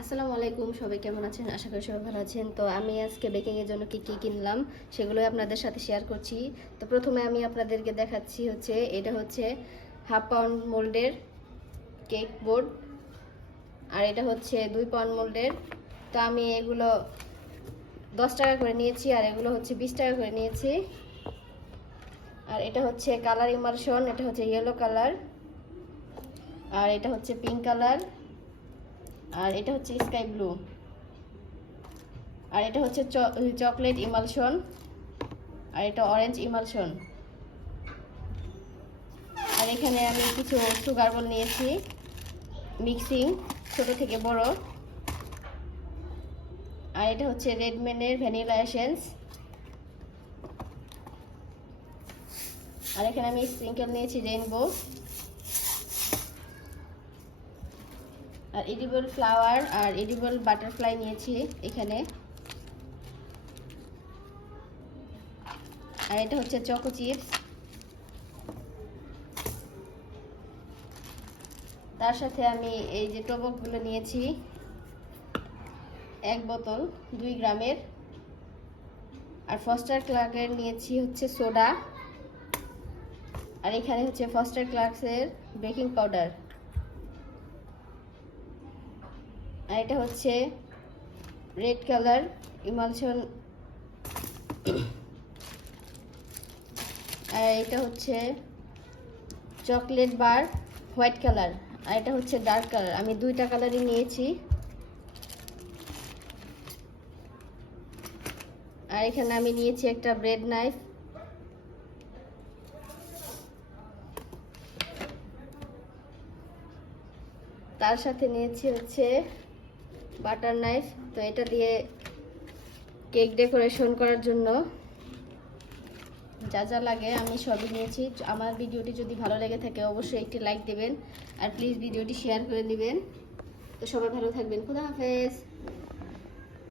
আসসালামু আলাইকুম, সবাই কেমন আছেন? আশা করি সবাই ভালো আছেন। তো আমি আজকে বেকিং এর জন্য কি কি কিনলাম সেগুলোই আপনাদের সাথে শেয়ার করছি। তো প্রথমে আমি আপনাদেরকে দেখাচ্ছি হচ্ছে এটা হচ্ছে 1/2 পাউন্ড মোল্ডের কেক বোর্ড, আর এটা হচ্ছে 2 পাউন্ড মোল্ডের। তো আমি এগুলো 10 টাকা করে নিয়েছি, আর এগুলো হচ্ছে 20 টাকা করে নিয়েছি। আর এটা হচ্ছে কালার ইমালশন, এটা হচ্ছে ইয়েলো কালার, আর এটা হচ্ছে পিঙ্ক কালার, আর এটা হচ্ছে স্কাই ব্লু, আর এটা হচ্ছে চকলেট ইমালশন, আর এটা অরেঞ্জ ইমালশন। আর এখানে আমি কিছু সুগার বল নিয়েছি মিক্সিং, ছোট থেকে বড়। আর এটা হচ্ছে রেডম্যানের ভ্যানিলা এসেন্স। আর এখানে আমি স্প্রিঙ্কেল নিয়েছি রেইনবো। আর এডিবল ফ্লাওয়ার আর এডিবল বাটারফ্লাই নিয়েছি এখানে। আর এটা হচ্ছে চকো চিপস। তার সাথে আমি এই যে টবকগুলো নিয়েছি 1 বোতল 2 গ্রামের। আর ফস্টার ক্লার্কের নিয়েছি হচ্ছে সোডা। আর এখানে হচ্ছে ফস্টার ক্লার্কসের বেকিং পাউডার। আর এটা হচ্ছে রেড কালার ইমালশন। আর এটা হচ্ছে চকলেট বার হোয়াইট কালার, আর এটা হচ্ছে ডার্ক কালার। আমি 2টা কালারই নিয়েছি। আর এখানে আমি নিয়েছি একটা ব্রেড নাইফ। তার সাথে নিয়েছি হচ্ছে বাটার নাইফ। তো এটা দিয়ে কেক ডেকোরেশন করার জন্য যা যা লাগে আমি সবই নিয়েছি। আমার ভিডিওটি যদি ভালো লেগে থাকে অবশ্যই একটি লাইক দেবেন, আর প্লিজ ভিডিওটি শেয়ার করে নেবেন। তো সবাই ভালো থাকবেন, খুদা হাফেজ।